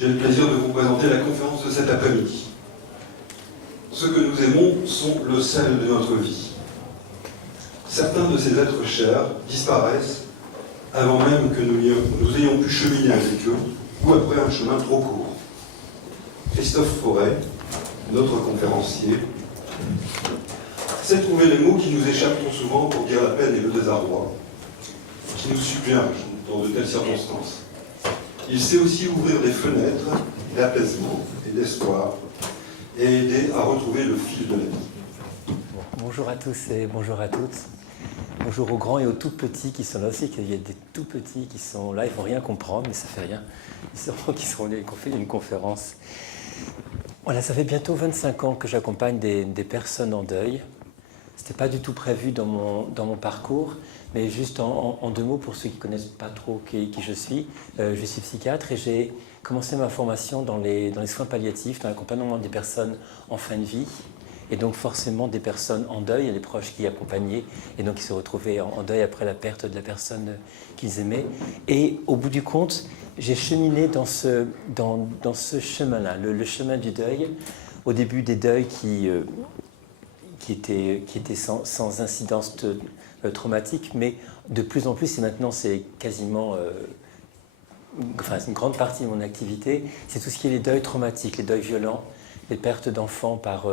J'ai le plaisir de vous présenter la conférence de cet après-midi. Ceux que nous aimons sont le sel de notre vie. Certains de ces êtres chers disparaissent avant même que nous ayons pu cheminer avec eux ou après un chemin trop court. Christophe Forêt, notre conférencier, sait trouver les mots qui nous échappent trop souvent pour dire la peine et le désarroi, qui nous submergent dans de telles circonstances. Il sait aussi ouvrir des fenêtres d'apaisement et d'espoir et aider à retrouver le fil de la vie. Bonjour à tous et bonjour à toutes. Bonjour aux grands et aux tout petits qui sont là aussi. Il y a des tout petits qui sont là, ils ne vont rien comprendre, mais ça ne fait rien. Qui seront venus qu'on fait une conférence. Voilà, ça fait bientôt 25 ans que j'accompagne des personnes en deuil. Ce n'était pas du tout prévu dans mon parcours, mais juste en deux mots pour ceux qui ne connaissent pas trop qui je suis. Je suis psychiatre et j'ai commencé ma formation dans les soins palliatifs, dans l'accompagnement des personnes en fin de vie. Et donc forcément des personnes en deuil et les proches qui accompagnaient et donc qui se retrouvaient en deuil après la perte de la personne qu'ils aimaient. Et au bout du compte, j'ai cheminé dans ce chemin-là, le chemin du deuil. Au début des deuils qui étaient sans incidence traumatique, mais de plus en plus, et maintenant c'est quasiment une grande partie de mon activité, c'est tout ce qui est les deuils traumatiques, les deuils violents, les pertes d'enfants par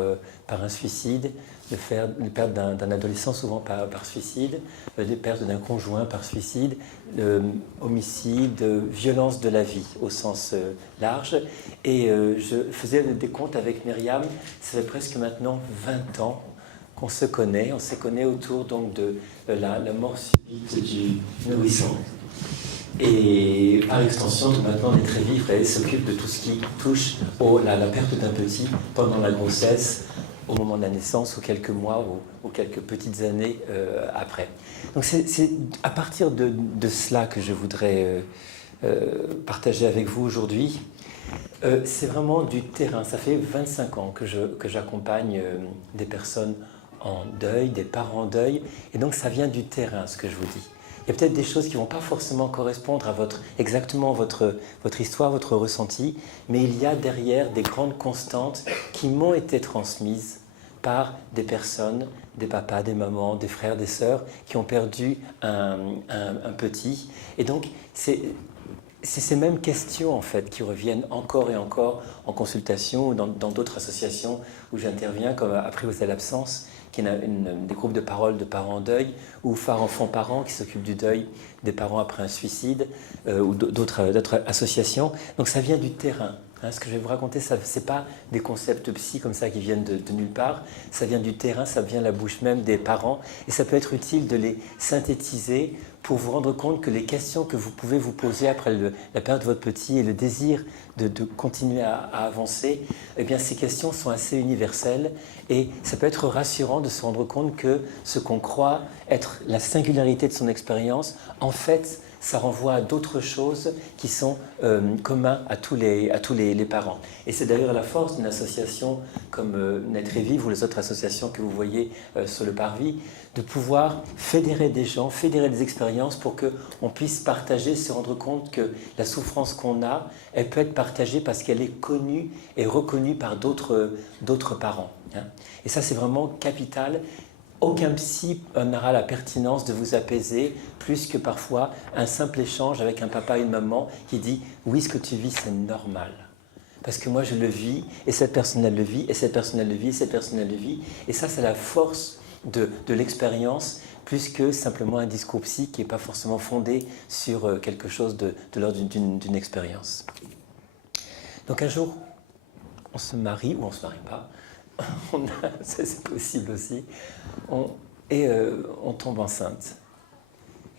un suicide, les pertes d'un adolescent souvent par suicide, les pertes d'un conjoint par suicide, homicide, violence de la vie au sens large. Et je faisais des comptes avec Myriam, ça fait presque maintenant 20 ans qu'on se connaît. On se connaît autour donc de la mort subite du nourrisson. Et par extension, maintenant, elle est très vivre et elle s'occupe de tout ce qui touche la perte d'un petit pendant la grossesse, au moment de la naissance, ou quelques mois, ou quelques petites années après. Donc c'est à partir de cela que je voudrais partager avec vous aujourd'hui. C'est vraiment du terrain. Ça fait 25 ans que j'accompagne des personnes en deuil, des parents en deuil, et donc ça vient du terrain, ce que je vous dis. Il y a peut-être des choses qui ne vont pas forcément correspondre à exactement votre histoire, votre ressenti, mais il y a derrière des grandes constantes qui m'ont été transmises par des personnes, des papas, des mamans, des frères, des sœurs, qui ont perdu un petit. Et donc, c'est ces mêmes questions en fait qui reviennent encore et encore en consultation ou dans d'autres associations où j'interviens, comme Après vous à l'absence, qui est des groupes de parole de parents en deuil, ou Phare Enfants Parents qui s'occupent du deuil des parents après un suicide, ou d'autres associations. Donc ça vient du terrain. Ce que je vais vous raconter, ce n'est pas des concepts psy comme ça qui viennent de nulle part, ça vient du terrain, ça vient de la bouche même des parents, et ça peut être utile de les synthétiser pour vous rendre compte que les questions que vous pouvez vous poser après la perte de votre petit et le désir de continuer à avancer, eh bien ces questions sont assez universelles, et ça peut être rassurant de se rendre compte que ce qu'on croit être la singularité de son expérience, en fait, ça renvoie à d'autres choses qui sont communs à tous les parents. Et c'est d'ailleurs la force d'une association comme Naître et Vivre ou les autres associations que vous voyez sur le parvis, de pouvoir fédérer des gens, fédérer des expériences pour qu'on puisse partager, se rendre compte que la souffrance qu'on a, elle peut être partagée parce qu'elle est connue et reconnue par d'autres parents. Et ça, c'est vraiment capital. Aucun psy n'aura la pertinence de vous apaiser plus que parfois un simple échange avec un papa et une maman qui dit « oui, ce que tu vis, c'est normal ». Parce que moi, je le vis, et cette personne, elle le vit, et cette personne, elle le vit, et cette personne, elle le vit. Et ça, c'est la force de l'expérience, plus que simplement un discours psy qui n'est pas forcément fondé sur quelque chose de l'ordre d'une expérience. Donc un jour, on se marie, ou on ne se marie pas, c'est possible aussi, on tombe enceinte.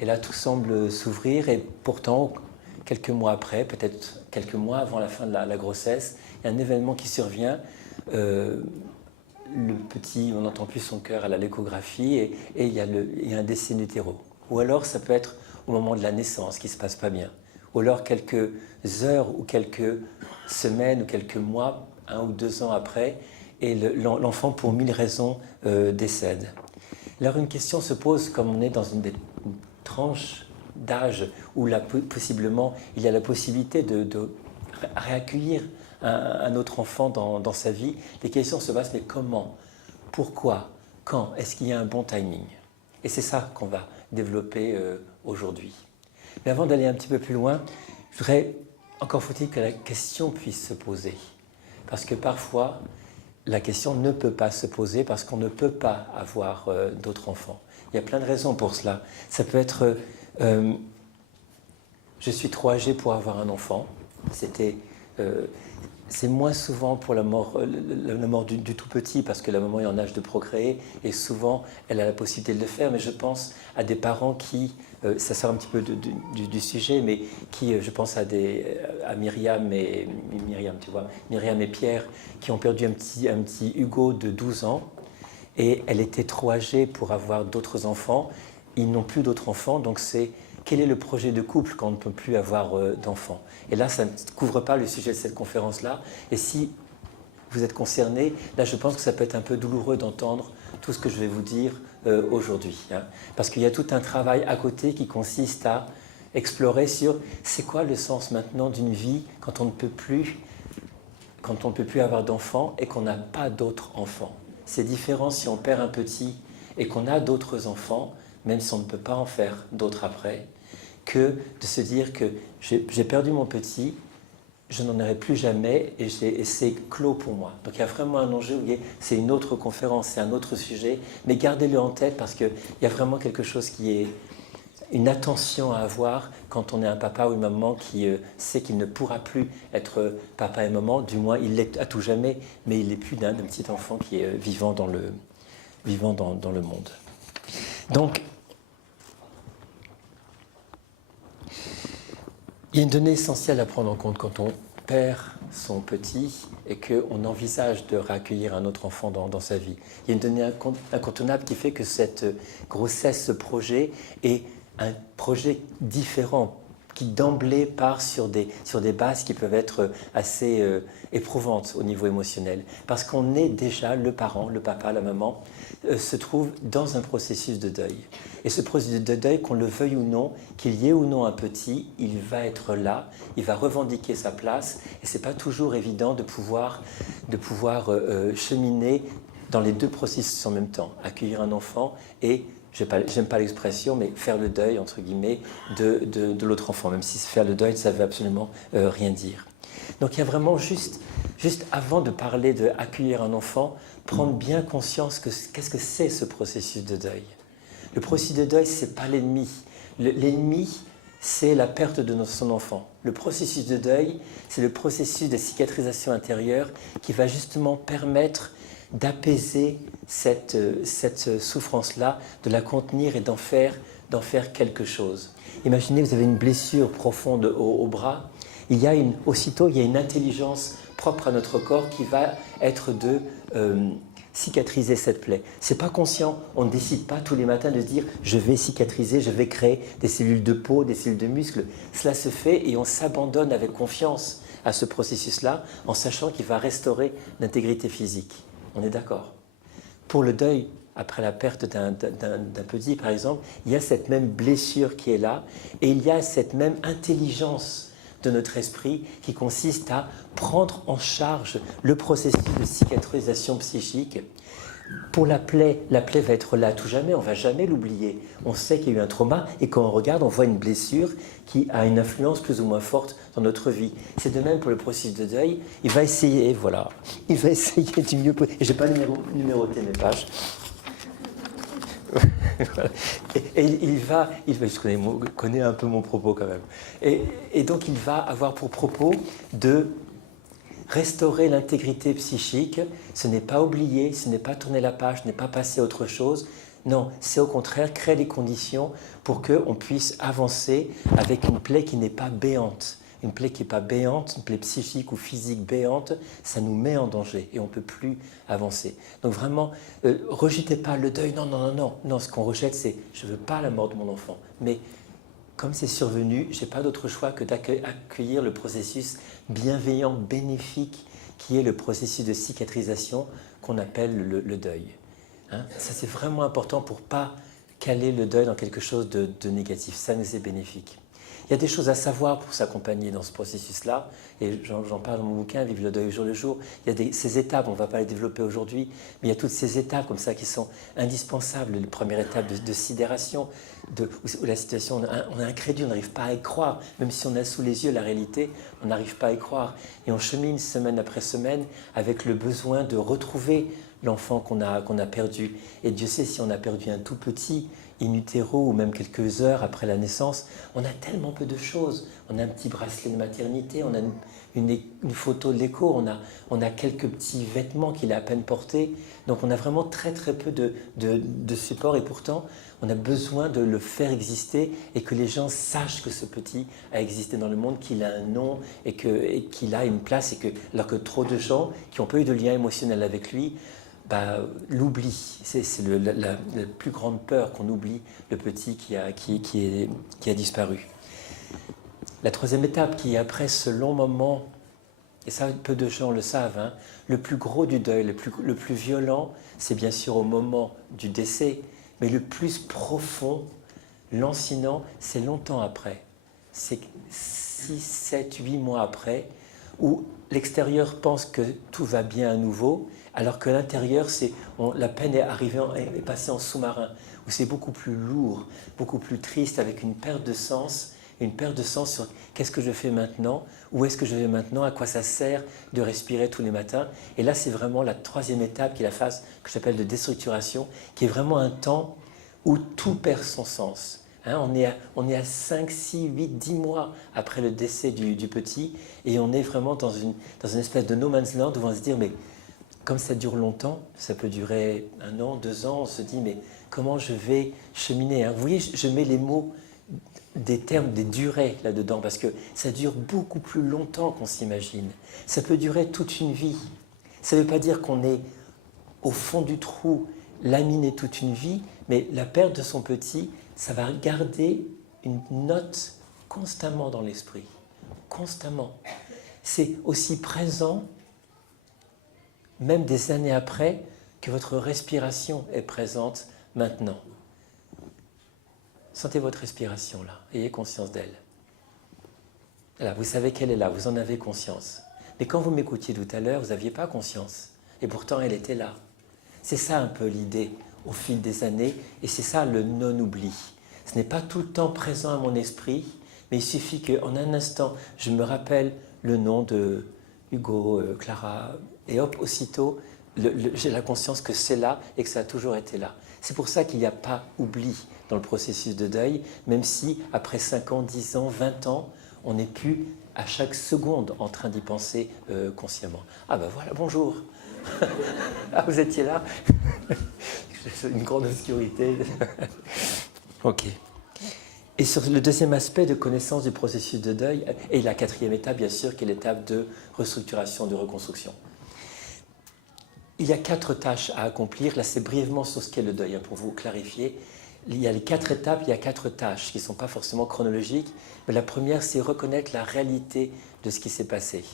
Et là, tout semble s'ouvrir, et pourtant, quelques mois après, peut-être quelques mois avant la fin de la grossesse, il y a un événement qui survient. Le petit, on n'entend plus son cœur à l'échographie, et il y a un décès in utero. Ou alors, ça peut être au moment de la naissance qui ne se passe pas bien. Ou alors, quelques heures ou quelques semaines ou quelques mois, 1 ou 2 ans après, et l'enfant, pour 1000 raisons, décède. Alors une question se pose, comme on est dans une tranche d'âge où possiblement il y a la possibilité de réaccueillir un autre enfant dans sa vie, les questions se passent, mais comment? Pourquoi? Quand? Est-ce qu'il y a un bon timing? Et c'est ça qu'on va développer aujourd'hui. Mais avant d'aller un petit peu plus loin, je voudrais, encore faut-il que la question puisse se poser. Parce que parfois, la question ne peut pas se poser parce qu'on ne peut pas avoir d'autres enfants. Il y a plein de raisons pour cela. Ça peut être je suis trop âgé pour avoir un enfant. C'est moins souvent pour la mort du tout petit, parce que la maman est en âge de procréer, et souvent elle a la possibilité de le faire, mais je pense à des parents qui, ça sort un petit peu du sujet, mais qui, je pense à Myriam et Pierre, qui ont perdu un petit Hugo de 12 ans, et elle était trop âgée pour avoir d'autres enfants. Ils n'ont plus d'autres enfants, donc c'est quel est le projet de couple quand on ne peut plus avoir d'enfants? Et là, ça ne couvre pas le sujet de cette conférence-là. Et si vous êtes concerné, là, je pense que ça peut être un peu douloureux d'entendre tout ce que je vais vous dire aujourd'hui. Hein, parce qu'il y a tout un travail à côté qui consiste à explorer sur c'est quoi le sens maintenant d'une vie quand on ne peut plus avoir d'enfants et qu'on n'a pas d'autres enfants. C'est différent si on perd un petit et qu'on a d'autres enfants, même si on ne peut pas en faire d'autres après, que de se dire que j'ai perdu mon petit, je n'en aurai plus jamais et c'est clos pour moi. Donc il y a vraiment un enjeu, c'est une autre conférence, c'est un autre sujet, mais gardez-le en tête parce qu'il y a vraiment quelque chose qui est une attention à avoir quand on est un papa ou une maman qui sait qu'il ne pourra plus être papa et maman, du moins il l'est à tout jamais, mais il n'est plus d'un petit enfant qui est vivant dans le monde. Donc, il y a une donnée essentielle à prendre en compte quand on perd son petit et qu'on envisage de réaccueillir un autre enfant dans sa vie. Il y a une donnée incontournable qui fait que cette grossesse, ce projet, est un projet différent, qui d'emblée part sur des bases qui peuvent être assez éprouvantes au niveau émotionnel. Parce qu'on est déjà, le parent, le papa, la maman, se trouve dans un processus de deuil. Et ce processus de deuil, qu'on le veuille ou non, qu'il y ait ou non un petit, il va être là, il va revendiquer sa place, et ce n'est pas toujours évident de pouvoir cheminer dans les deux processus en même temps, accueillir un enfant et, j'aime pas l'expression, mais faire le deuil, entre guillemets, de l'autre enfant, même si faire le deuil, ça ne veut absolument rien dire. Donc il y a vraiment juste avant de parler d'accueillir un enfant, prendre bien conscience qu'est-ce que c'est ce processus de deuil. Le processus de deuil, ce n'est pas l'ennemi. L'ennemi, c'est la perte de son enfant. Le processus de deuil, c'est le processus de cicatrisation intérieure qui va justement permettre d'apaiser cette souffrance-là, de la contenir et d'en faire quelque chose. Imaginez que vous avez une blessure profonde au bras. Aussitôt, il y a une intelligence propre à notre corps qui va être de cicatriser cette plaie. Ce n'est pas conscient, on ne décide pas tous les matins de se dire « je vais cicatriser, je vais créer des cellules de peau, des cellules de muscles ». Cela se fait et on s'abandonne avec confiance à ce processus-là en sachant qu'il va restaurer l'intégrité physique. On est d'accord? Pour le deuil, après la perte d'un petit, par exemple, il y a cette même blessure qui est là et il y a cette même intelligence de notre esprit qui consiste à prendre en charge le processus de cicatrisation psychique. Pour la plaie va être là à tout jamais, on ne va jamais l'oublier. On sait qu'il y a eu un trauma et quand on regarde, on voit une blessure qui a une influence plus ou moins forte dans notre vie. C'est de même pour le processus de deuil. Il va essayer du mieux possible. Je n'ai pas numéroté mes pages. Je connais un peu mon propos quand même. Et donc il va avoir pour propos de restaurer l'intégrité psychique. Ce n'est pas oublier, ce n'est pas tourner la page, ce n'est pas passer à autre chose. Non, c'est au contraire créer les conditions pour qu'on puisse avancer avec une plaie qui n'est pas béante. Une plaie qui n'est pas béante, une plaie psychique ou physique béante, ça nous met en danger et on ne peut plus avancer. Donc vraiment, rejetez pas le deuil, non, ce qu'on rejette c'est « je ne veux pas la mort de mon enfant ». Mais comme c'est survenu, je n'ai pas d'autre choix que d'accueillir le processus bienveillant, bénéfique, qui est le processus de cicatrisation qu'on appelle le deuil. Hein, ça c'est vraiment important pour ne pas caler le deuil dans quelque chose de négatif, ça nous est bénéfique. Il y a des choses à savoir pour s'accompagner dans ce processus-là, et j'en parle dans mon bouquin, Vivre le deuil au jour le jour. Il y a ces étapes, on ne va pas les développer aujourd'hui, mais il y a toutes ces étapes comme ça qui sont indispensables. La première étape de sidération, où la situation, on est incrédule, on n'arrive pas à y croire, même si on a sous les yeux la réalité, on n'arrive pas à y croire. Et on chemine semaine après semaine avec le besoin de retrouver l'enfant qu'on a perdu. Et Dieu sait, si on a perdu un tout petit, in utero, ou même quelques heures après la naissance, on a tellement peu de choses. On a un petit bracelet de maternité, on a une photo de l'écho, on a quelques petits vêtements qu'il a à peine portés. Donc on a vraiment très très peu de support, et pourtant on a besoin de le faire exister et que les gens sachent que ce petit a existé dans le monde, qu'il a un nom et qu'il a une place, alors que trop de gens qui n'ont pas eu de lien émotionnel avec lui, l'oubli. C'est la plus grande peur, qu'on oublie le petit qui a disparu. La troisième étape, qui est après ce long moment, et ça peu de gens le savent, hein, le plus gros du deuil, le plus violent, c'est bien sûr au moment du décès, mais le plus profond, lancinant, c'est longtemps après. C'est 6, 7, 8 mois après, où l'extérieur pense que tout va bien à nouveau, alors que l'intérieur, la peine est passée en sous-marin, où c'est beaucoup plus lourd, beaucoup plus triste, avec une perte de sens sur qu'est-ce que je fais maintenant, où est-ce que je vais maintenant, à quoi ça sert de respirer tous les matins. Et là, c'est vraiment la troisième étape, qui est la phase que j'appelle de déstructuration, qui est vraiment un temps où tout perd son sens. Hein, on est à 5, 6, 8, 10 mois après le décès du petit, et on est vraiment dans une espèce de no man's land, où on va se dire, mais comme ça dure longtemps, ça peut durer 1 an, 2 ans, on se dit, mais comment je vais cheminer, hein. Vous voyez, je mets les mots, des termes, des durées là-dedans, parce que ça dure beaucoup plus longtemps qu'on s'imagine. Ça peut durer toute une vie. Ça ne veut pas dire qu'on est au fond du trou, laminé toute une vie, mais la perte de son petit, ça va garder une note constamment dans l'esprit. Constamment. C'est aussi présent, même des années après, que votre respiration est présente maintenant. Sentez votre respiration là, ayez conscience d'elle. Voilà, vous savez qu'elle est là, vous en avez conscience. Mais quand vous m'écoutiez tout à l'heure, vous n'aviez pas conscience. Et pourtant, elle était là. C'est ça un peu l'idée au fil des années, et c'est ça le non-oubli. Ce n'est pas tout le temps présent à mon esprit, mais il suffit qu'en un instant, je me rappelle le nom de Hugo, Clara, et hop, aussitôt, j'ai la conscience que c'est là et que ça a toujours été là. C'est pour ça qu'il n'y a pas oubli dans le processus de deuil, même si après 5 ans, 10 ans, 20 ans, on n'est plus à chaque seconde en train d'y penser consciemment. Ah ben voilà, bonjour. Ah, vous étiez là. Une grande obscurité. Ok. Et sur le deuxième aspect de connaissance du processus de deuil, et la quatrième étape, bien sûr, qui est l'étape de restructuration, de reconstruction. Il y a 4 tâches à accomplir. Là, c'est brièvement sur ce qu'est le deuil, hein, pour vous clarifier. Il y a les 4 étapes, il y a 4 tâches qui ne sont pas forcément chronologiques. Mais la première, c'est reconnaître la réalité de ce qui s'est passé.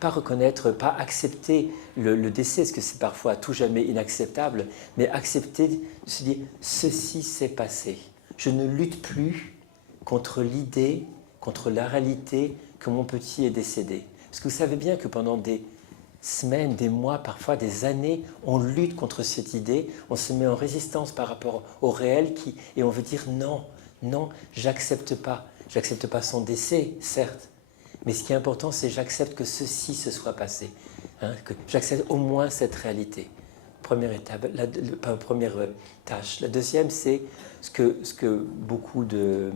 Pas reconnaître, pas accepter le décès, parce que c'est parfois à tout jamais inacceptable, mais accepter, se dire, ceci s'est passé. Je ne lutte plus contre l'idée, contre la réalité que mon petit est décédé. Parce que vous savez bien que pendant des semaines, des mois, parfois des années, on lutte contre cette idée, on se met en résistance par rapport au réel et on veut dire non, non, j'accepte pas son décès, certes, mais ce qui est important, c'est que j'accepte que ceci se soit passé, hein, que j'accepte au moins cette réalité. Première étape, première tâche. La deuxième, c'est ce que beaucoup de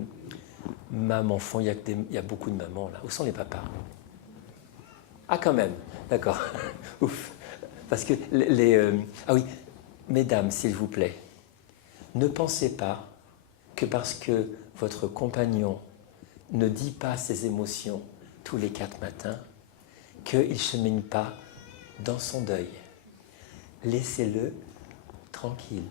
mamans font. Il y a beaucoup de mamans là. Où sont les papas? Ah, quand même, d'accord. Ouf. Parce que ah oui, mesdames, s'il vous plaît, ne pensez pas que parce que votre compagnon ne dit pas ses émotions tous les 4 matins, qu'il ne chemine pas dans son deuil. Laissez-le tranquille.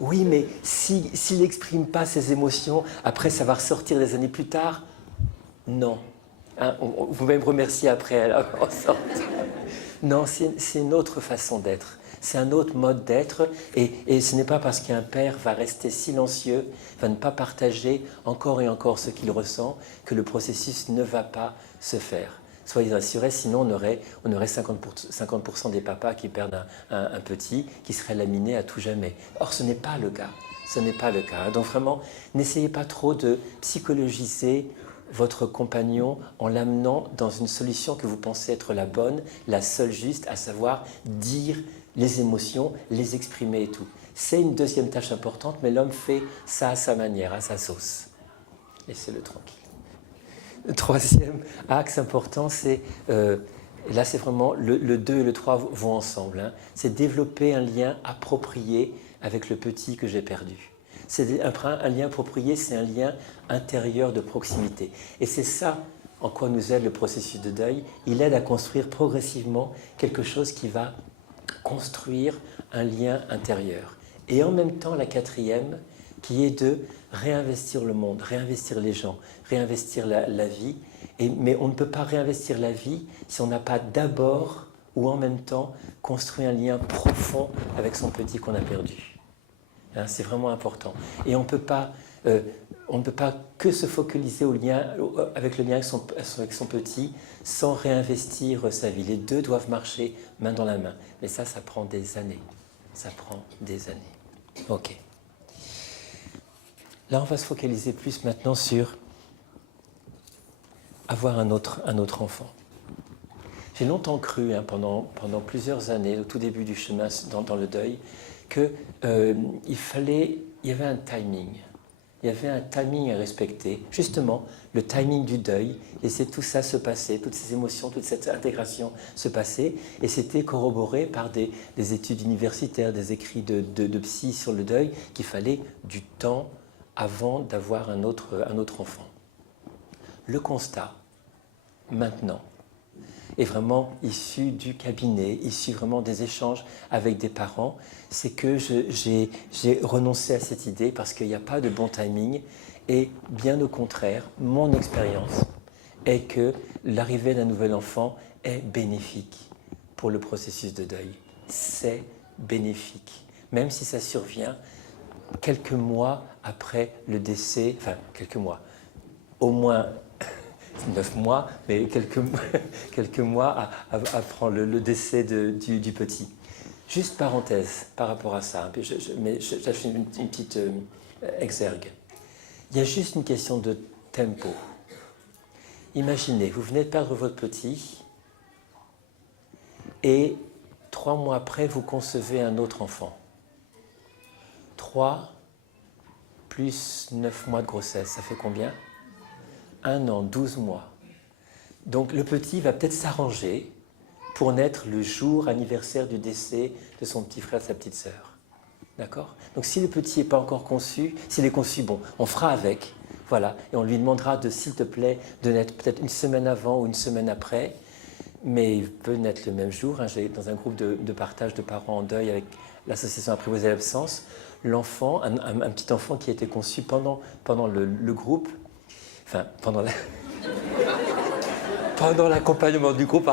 Oui, mais s'il n'exprime pas ses émotions, après ça va ressortir des années plus tard. Non. Hein, vous pouvez me remercier après. Non, c'est une autre façon d'être. c'est un autre mode d'être. Et ce n'est pas parce qu'un père va rester silencieux, va ne pas partager encore et encore ce qu'il ressent, que le processus ne va pas se faire. Soyez assurés, sinon on aurait 50% des papas qui perdent un petit, qui seraient laminés à tout jamais. Or, ce n'est pas le cas. Ce n'est pas le cas. Donc vraiment, n'essayez pas trop de psychologiser votre compagnon en l'amenant dans une solution que vous pensez être la bonne, la seule juste, à savoir dire les émotions, les exprimer et tout. C'est une deuxième tâche importante, mais l'homme fait ça à sa manière, à sa sauce. Laissez-le tranquille. Le troisième axe important, c'est, là c'est vraiment, le 2 et le 3 vont ensemble, hein, c'est développer un lien approprié avec le petit que j'ai perdu. C'est un lien approprié, c'est un lien intérieur de proximité. Et c'est ça en quoi nous aide le processus de deuil. Il aide à construire progressivement quelque chose qui va construire un lien intérieur. Et en même temps, la quatrième, qui est de réinvestir le monde, réinvestir les gens, réinvestir la vie. Mais on ne peut pas réinvestir la vie si on n'a pas d'abord ou en même temps construit un lien profond avec son petit qu'on a perdu. Hein, c'est vraiment important. Et on ne peut pas que se focaliser avec le lien avec son petit sans réinvestir sa vie. Les deux doivent marcher main dans la main. Mais ça prend des années. Ça prend des années. Ok. Là, on va se focaliser plus maintenant sur avoir un autre enfant. J'ai longtemps cru, hein, pendant plusieurs années, au tout début du chemin dans le deuil, qu'il y avait un timing. Il y avait un timing à respecter, justement, le timing du deuil, laisser tout ça se passer, toutes ces émotions, toute cette intégration se passer, et c'était corroboré par des études universitaires, des écrits de psy sur le deuil, qu'il fallait du temps avant d'avoir un autre enfant. Le constat, maintenant, est vraiment issu du cabinet, issu vraiment des échanges avec des parents, c'est que j'ai renoncé à cette idée parce qu'il n'y a pas de bon timing et bien au contraire, mon expérience est que l'arrivée d'un nouvel enfant est bénéfique pour le processus de deuil. C'est bénéfique, même si ça survient quelques mois après le décès, enfin quelques mois, au moins 9 mois, mais quelques mois après le décès du petit. Juste parenthèse par rapport à ça, mais je fais une petite exergue. Il y a juste une question de tempo. Imaginez, vous venez de perdre votre petit et 3 mois après, vous concevez un autre enfant. 3 plus 9 mois de grossesse, ça fait combien ? 1 an, 12 mois. Donc le petit va peut-être s'arranger pour naître le jour anniversaire du décès de son petit frère, de sa petite sœur. D'accord ? Donc si le petit n'est pas encore conçu, s'il est conçu, bon, on fera avec, voilà, et on lui demandera s'il te plaît, de naître peut-être une semaine avant ou une semaine après, mais il peut naître le même jour. Hein. J'ai dans un groupe de partage de parents en deuil avec l'association Apprivoiser l'absence, l'enfant, un petit enfant qui a été conçu pendant le groupe, enfin, pendant l'accompagnement du groupe,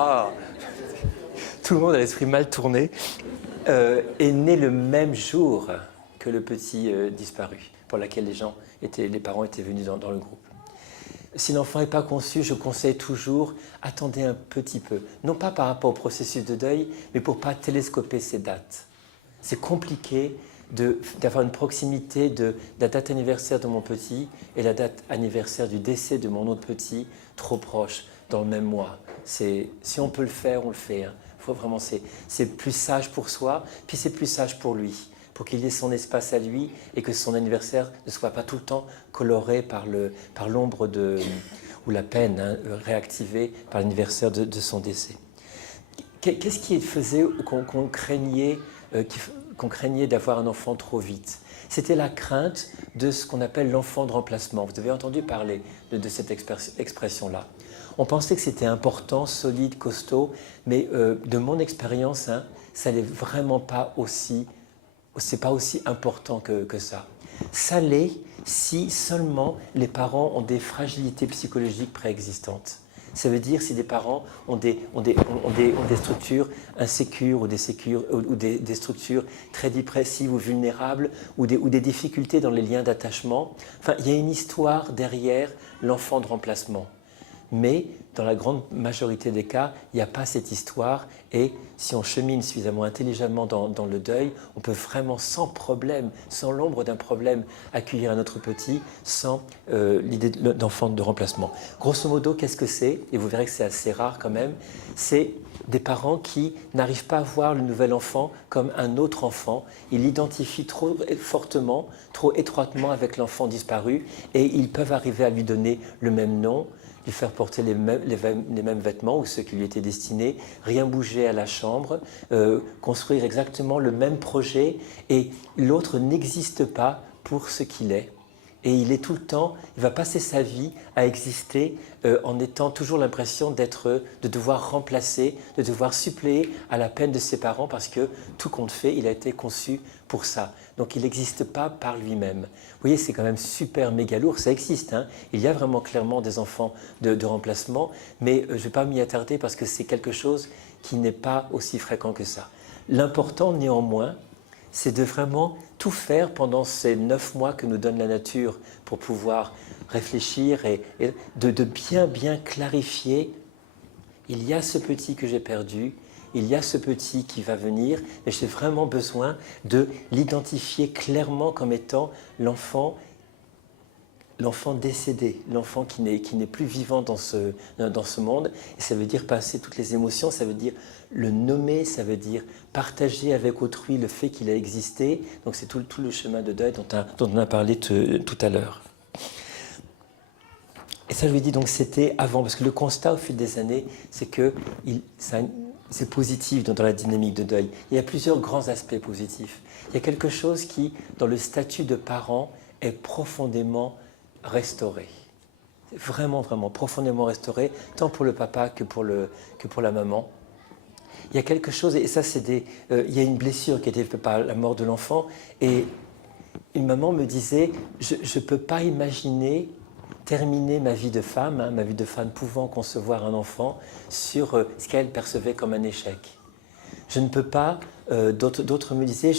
tout le monde a l'esprit mal tourné, est né le même jour que le petit disparu, pour lequel les parents étaient venus dans le groupe. Si l'enfant n'est pas conçu, je conseille toujours, attendez un petit peu. Non pas par rapport au processus de deuil, mais pour ne pas télescoper ces dates. C'est compliqué d'avoir une proximité de la date anniversaire de mon petit et la date anniversaire du décès de mon autre petit trop proche dans le même mois. Si on peut le faire, on le fait. Hein. Faut vraiment, c'est plus sage pour soi, puis c'est plus sage pour lui, pour qu'il ait son espace à lui et que son anniversaire ne soit pas tout le temps coloré par l'ombre ou la peine, hein, réactivée par l'anniversaire de son décès. Qu'est-ce qui faisait qu'on craignait d'avoir un enfant trop vite? C'était la crainte de ce qu'on appelle l'enfant de remplacement. Vous avez entendu parler de cette expression-là. On pensait que c'était important, solide, costaud, mais de mon expérience, hein, ça n'est vraiment pas aussi important que ça. Ça l'est si seulement les parents ont des fragilités psychologiques préexistantes. Ça veut dire si des parents ont des structures insécures ou des structures très dépressives ou vulnérables ou des difficultés dans les liens d'attachement. Enfin, il y a une histoire derrière l'enfant de remplacement. Mais dans la grande majorité des cas, il n'y a pas cette histoire et si on chemine suffisamment intelligemment dans le deuil, on peut vraiment sans problème, sans l'ombre d'un problème, accueillir un autre petit sans l'idée d'enfant de remplacement. Grosso modo, qu'est-ce que c'est? Et vous verrez que c'est assez rare quand même. C'est des parents qui n'arrivent pas à voir le nouvel enfant comme un autre enfant. Ils l'identifient trop fortement, trop étroitement avec l'enfant disparu et ils peuvent arriver à lui donner le même nom, lui faire porter les mêmes vêtements ou ceux qui lui étaient destinés, rien bouger à la chambre, construire exactement le même projet et l'autre n'existe pas pour ce qu'il est. Et il est tout le temps, il va passer sa vie à exister en étant toujours l'impression de devoir remplacer, de devoir suppléer à la peine de ses parents parce que tout compte fait, il a été conçu pour ça. Donc il n'existe pas par lui-même. Vous voyez, c'est quand même super méga lourd, ça existe. Hein. Il y a vraiment clairement des enfants de remplacement, mais je ne vais pas m'y attarder parce que c'est quelque chose qui n'est pas aussi fréquent que ça. L'important néanmoins, c'est de vraiment tout faire pendant ces 9 mois que nous donne la nature pour pouvoir réfléchir et de bien clarifier. Il y a ce petit que j'ai perdu, il y a ce petit qui va venir, mais j'ai vraiment besoin de l'identifier clairement comme étant l'enfant décédé, l'enfant qui n'est plus vivant dans ce monde. Et ça veut dire passer toutes les émotions, ça veut dire le nommer, ça veut dire partager avec autrui le fait qu'il a existé. Donc c'est tout le chemin de deuil dont on a parlé tout à l'heure. Et ça, je lui dis donc c'était avant, parce que le constat au fil des années, c'est que c'est positif dans la dynamique de deuil. Il y a plusieurs grands aspects positifs. Il y a quelque chose qui, dans le statut de parent, est profondément restauré. Vraiment, vraiment profondément restauré, tant pour le papa que pour la maman. Il y a quelque chose, et ça il y a une blessure qui a été faite par la mort de l'enfant, et une maman me disait, je ne peux pas imaginer terminer ma vie de femme pouvant concevoir un enfant, sur ce qu'elle percevait comme un échec. Je ne peux pas, d'autres me disaient,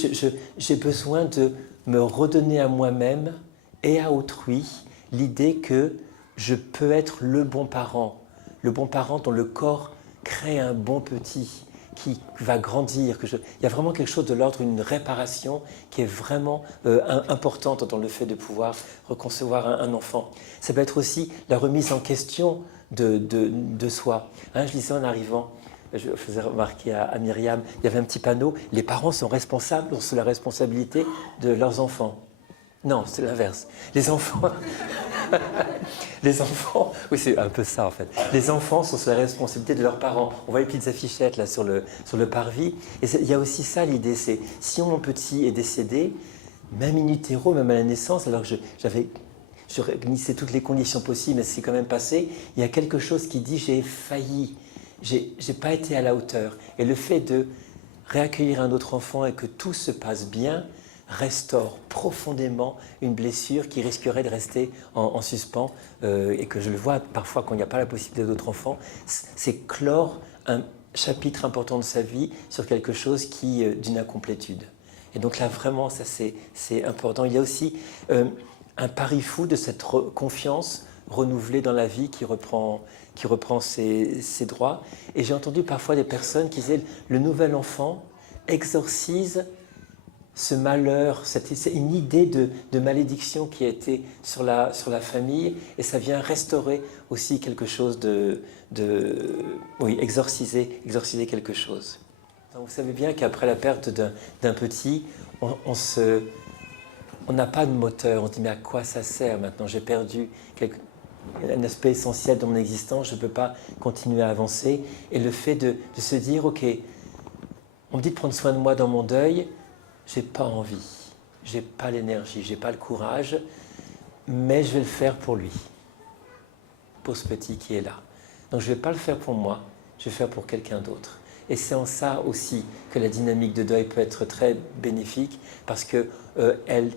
j'ai besoin de me redonner à moi-même et à autrui l'idée que je peux être le bon parent dont le corps crée un bon petit qui va grandir. Il y a vraiment quelque chose de l'ordre d'une réparation qui est vraiment importante dans le fait de pouvoir reconcevoir un enfant. Ça peut être aussi la remise en question de soi. Hein, je disais en arrivant, je faisais remarquer à Myriam, il y avait un petit panneau, les parents sont responsables sous la responsabilité de leurs enfants. Non, c'est l'inverse. Les enfants, oui c'est un peu ça en fait. Les enfants sont sous la responsabilité de leurs parents. On voit les petites affichettes là sur le parvis. Et il y a aussi ça l'idée, c'est si mon petit est décédé, même in utero, même à la naissance, alors que je réunissais toutes les conditions possibles, mais c'est quand même passé, il y a quelque chose qui dit j'ai failli, j'ai pas été à la hauteur. Et le fait de réaccueillir un autre enfant et que tout se passe bien, restaure profondément une blessure qui risquerait de rester en suspens et que je le vois parfois quand il n'y a pas la possibilité d'autres enfants, c'est clore un chapitre important de sa vie sur quelque chose d'une incomplétude. Et donc là vraiment ça c'est important. Il y a aussi un pari fou de cette confiance renouvelée dans la vie qui reprend ses droits. Et j'ai entendu parfois des personnes qui disaient le nouvel enfant exorcise ce malheur, c'est une idée de malédiction qui a été sur la famille et ça vient restaurer aussi quelque chose oui, exorciser quelque chose. Donc vous savez bien qu'après la perte d'un petit, on n'a pas de moteur, on se dit mais à quoi ça sert maintenant? J'ai perdu un aspect essentiel de mon existence, je ne peux pas continuer à avancer. Et le fait de se dire ok, on me dit de prendre soin de moi dans mon deuil, j'ai pas envie, j'ai pas l'énergie, j'ai pas le courage, mais je vais le faire pour lui, pour ce petit qui est là. Donc je vais pas le faire pour moi, je vais le faire pour quelqu'un d'autre. Et c'est en ça aussi que la dynamique de deuil peut être très bénéfique, parce qu'elle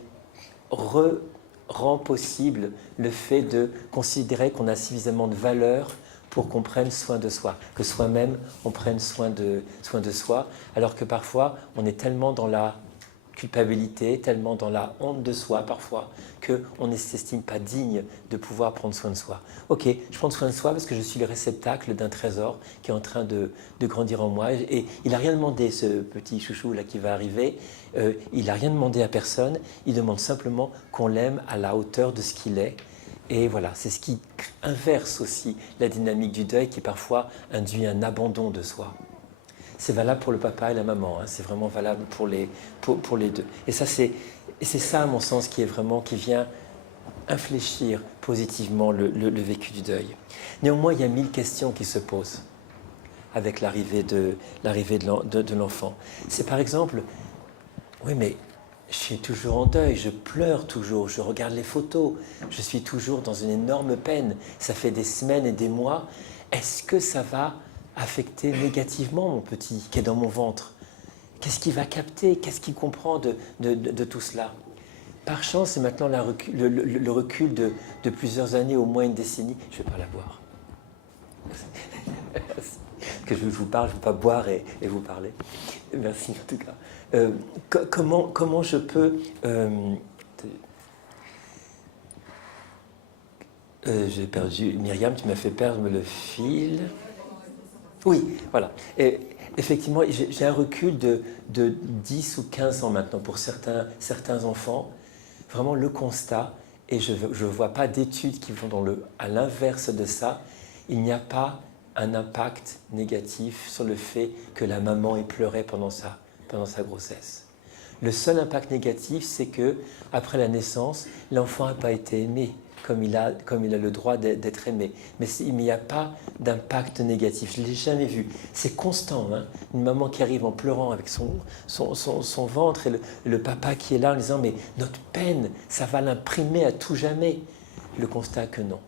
rend possible le fait de considérer qu'on a suffisamment de valeur pour qu'on prenne soin de soi, que soi-même, on prenne soin de soi, alors que parfois, on est tellement dans la culpabilité, tellement dans la honte de soi parfois, qu'on ne s'estime pas digne de pouvoir prendre soin de soi. Ok, je prends soin de soi parce que je suis le réceptacle d'un trésor qui est en train de grandir en moi. Et il n'a rien demandé, ce petit chouchou là qui va arriver, il n'a rien demandé à personne, il demande simplement qu'on l'aime à la hauteur de ce qu'il est. Et voilà, c'est ce qui inverse aussi la dynamique du deuil qui parfois induit un abandon de soi. C'est valable pour le papa et la maman, hein, c'est vraiment valable pour les deux. Et c'est ça, à mon sens, qui vient infléchir positivement le vécu du deuil. Néanmoins, il y a 1000 questions qui se posent avec l'arrivée de l'enfant. C'est par exemple, oui mais je suis toujours en deuil, je pleure toujours, je regarde les photos, je suis toujours dans une énorme peine, ça fait des semaines et des mois, est-ce que ça va affecter négativement mon petit qui est dans mon ventre? Qu'est-ce qu'il va capter? Qu'est-ce qu'il comprend de tout cela? Par chance, c'est maintenant le recul de plusieurs années, au moins une décennie. Je ne vais pas la boire. Que je vous parle, je ne vais pas boire et vous parler. Merci en tout cas. Comment je peux... j'ai perdu... Myriam, tu m'as fait perdre le fil. Oui, voilà. Et effectivement, j'ai un recul de 10 ou 15 ans maintenant pour certains enfants. Vraiment le constat, et je ne vois pas d'études qui vont à l'inverse de ça, il n'y a pas un impact négatif sur le fait que la maman ait pleuré pendant sa grossesse. Le seul impact négatif, c'est que après la naissance, l'enfant n'a pas été aimé comme il a le droit d'être aimé. Mais il n'y a pas d'impact négatif. Je ne l'ai jamais vu. C'est constant. Hein, une maman qui arrive en pleurant avec son ventre et le papa qui est là en disant « mais notre peine, ça va l'imprimer à tout jamais ». Le constat que non.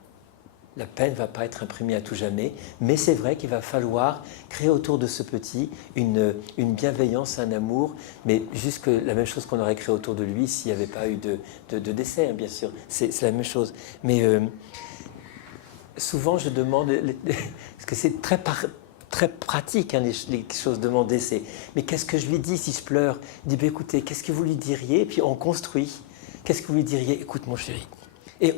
La peine ne va pas être imprimée à tout jamais, mais c'est vrai qu'il va falloir créer autour de ce petit une bienveillance, un amour, mais juste la même chose qu'on aurait créé autour de lui s'il n'y avait pas eu de décès, hein, bien sûr. C'est la même chose. Mais souvent, je demande, parce que c'est très pratique, hein, les choses demandées, c'est « mais qu'est-ce que je lui dis si je pleure ?» Il dit bah, « écoutez, qu'est-ce que vous lui diriez ?» Et puis on construit. « Qu'est-ce que vous lui diriez ?»« Écoute, mon chéri. » Et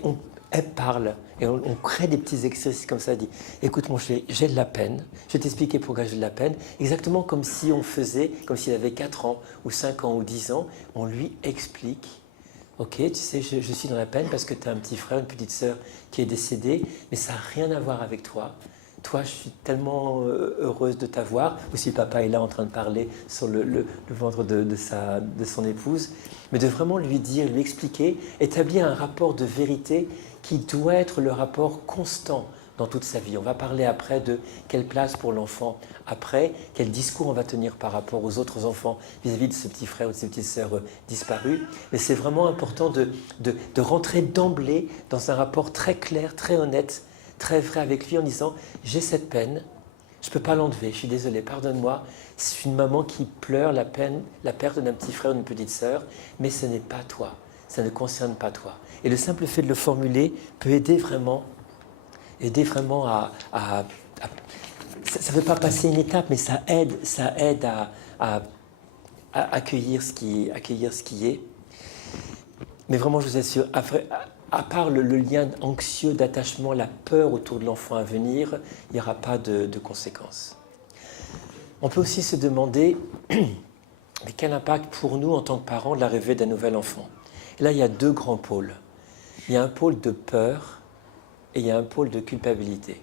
elle parle, et on crée des petits exercices comme ça, elle dit « Écoute mon chéri, j'ai de la peine, je vais t'expliquer pourquoi j'ai de la peine. » Exactement comme si on faisait, comme s'il avait 4 ans, ou 5 ans, ou 10 ans, on lui explique « Ok, tu sais, je suis dans la peine parce que tu as un petit frère, une petite sœur qui est décédée, mais ça n'a rien à voir avec toi. Toi, je suis tellement heureuse de t'avoir. » Ou si papa est là en train de parler sur le ventre de son épouse. Mais de vraiment lui dire, lui expliquer, établir un rapport de vérité qui doit être le rapport constant dans toute sa vie. On va parler après de quelle place pour l'enfant après, quel discours on va tenir par rapport aux autres enfants vis-à-vis de ce petit frère ou de ces petites sœurs disparus. Mais c'est vraiment important de rentrer d'emblée dans un rapport très clair, très honnête, très vrai avec lui en disant « j'ai cette peine, je ne peux pas l'enlever, je suis désolé, pardonne-moi, c'est une maman qui pleure la perte d'un petit frère ou d'une petite sœur, mais ce n'est pas toi, ça ne concerne pas toi. » Et le simple fait de le formuler peut aider vraiment à ça ne veut pas passer une étape, mais ça aide à accueillir ce qui est. Mais vraiment, je vous assure, à part le lien anxieux d'attachement, la peur autour de l'enfant à venir, il n'y aura pas de conséquences. On peut aussi se demander mais quel impact pour nous en tant que parents de l'arrivée d'un nouvel enfant. Et là, il y a 2 grands pôles. Il y a un pôle de peur et il y a un pôle de culpabilité.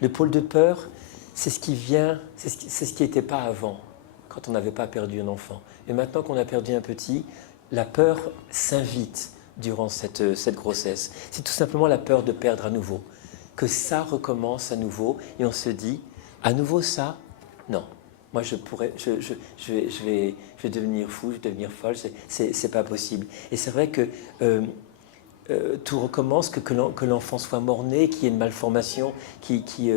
Le pôle de peur, c'est ce qui n'était pas avant, quand on n'avait pas perdu un enfant. Et maintenant qu'on a perdu un petit, la peur s'invite durant cette grossesse. C'est tout simplement la peur de perdre à nouveau. Que ça recommence à nouveau et on se dit, à nouveau ça? Non. Moi, je vais devenir fou, je vais devenir folle, c'est pas possible. Et c'est vrai que tout recommence, que l'enfant soit mort-né, qu'il y ait une malformation qui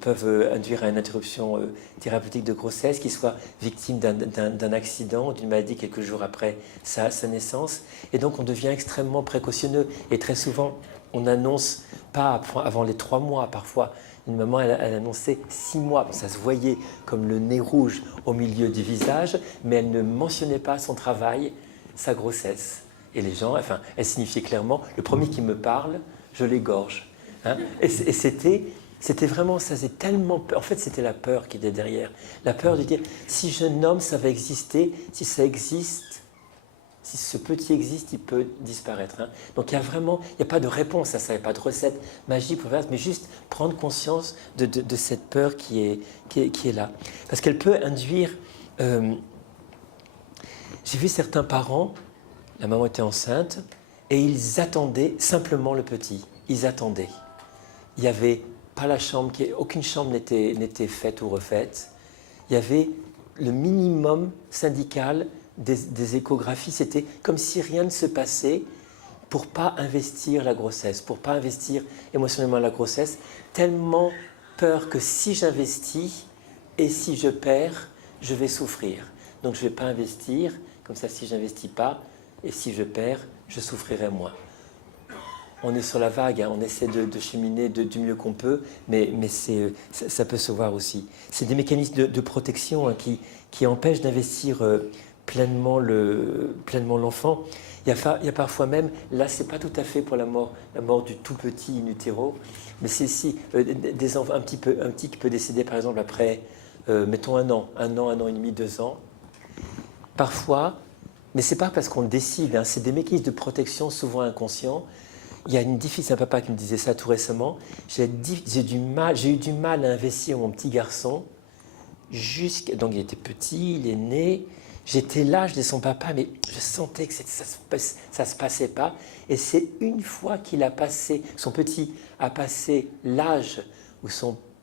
peuvent induire à une interruption thérapeutique de grossesse, qu'il soit victime d'un accident, d'une maladie quelques jours après sa naissance. Et donc, on devient extrêmement précautionneux. Et très souvent, on n'annonce pas avant les 3 mois, parfois. Une maman, elle annonçait 6 mois. Ça se voyait comme le nez rouge au milieu du visage, mais elle ne mentionnait pas son travail, sa grossesse. Et les gens, enfin, elle signifiait clairement, le premier qui me parle, je l'égorge. Hein. Et c'était vraiment, ça faisait tellement peur. En fait, c'était la peur qui était derrière. La peur de dire, si je nomme, ça va exister. Si ça existe, si ce petit existe, il peut disparaître. Hein. Donc, il n'y a pas de réponse à ça, il n'y a pas de recette magique pour faire ça, mais juste prendre conscience de cette peur qui est là. Parce qu'elle peut induire... j'ai vu certains parents, la maman était enceinte, et ils attendaient simplement le petit. Ils attendaient. Il n'y avait pas la chambre, aucune chambre n'était faite ou refaite. Il y avait le minimum syndical des échographies. C'était comme si rien ne se passait pour ne pas investir la grossesse, pour ne pas investir émotionnellement la grossesse. Tellement peur que si j'investis et si je perds, je vais souffrir. Donc je ne vais pas investir, comme ça si je n'investis pas et si je perds, je souffrirai moins. On est sur la vague, hein, on essaie de cheminer du mieux qu'on peut, mais ça peut se voir aussi. C'est des mécanismes de protection, hein, qui empêchent d'investir pleinement l'enfant. Il y a parfois même, là c'est pas tout à fait pour la mort du tout petit in utero, mais c'est ici des enfants, un petit qui peut décéder par exemple après, mettons un an et demi, 2 ans. Parfois, mais c'est pas parce qu'on le décide, hein, c'est des mécanismes de protection souvent inconscients. Il y a c'est un papa qui me disait ça tout récemment. J'ai eu du mal à investir mon petit garçon. Donc il était petit, il est né. J'étais là, je disais son papa, mais je sentais que ça se passait pas. Et c'est une fois qu'il a passé, son petit a passé l'âge où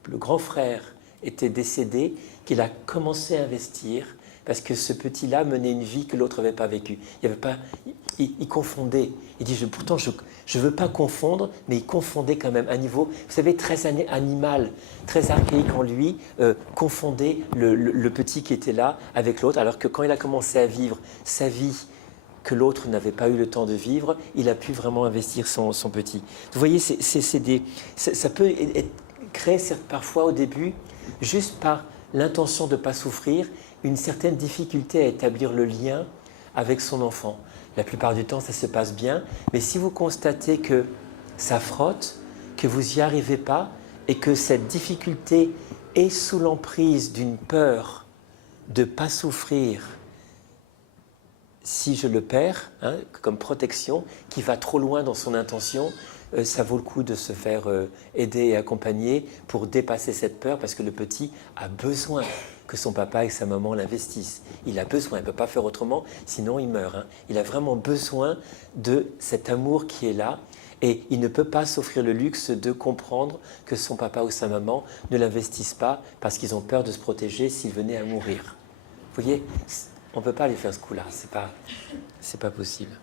le grand frère était décédé, qu'il a commencé à investir. Parce que ce petit-là menait une vie que l'autre n'avait pas vécue. Il confondait. Il dit, pourtant, je ne veux pas confondre, mais il confondait quand même. À un niveau, vous savez, très animal, très archaïque en lui, confondait le petit qui était là avec l'autre, alors que quand il a commencé à vivre sa vie que l'autre n'avait pas eu le temps de vivre, il a pu vraiment investir son petit. Vous voyez, ça peut créer parfois au début, juste par l'intention de ne pas souffrir, une certaine difficulté à établir le lien avec son enfant. La plupart du temps, ça se passe bien, mais si vous constatez que ça frotte, que vous n'y arrivez pas, et que cette difficulté est sous l'emprise d'une peur de ne pas souffrir si je le perds, hein, comme protection, qui va trop loin dans son intention, ça vaut le coup de se faire aider et accompagner pour dépasser cette peur, parce que le petit a besoin que son papa et sa maman l'investissent. Il a besoin, il ne peut pas faire autrement, sinon il meurt. Hein. Il a vraiment besoin de cet amour qui est là, et il ne peut pas s'offrir le luxe de comprendre que son papa ou sa maman ne l'investissent pas parce qu'ils ont peur de se protéger s'il venait à mourir. Vous voyez, on ne peut pas aller faire ce coup-là, c'est pas possible.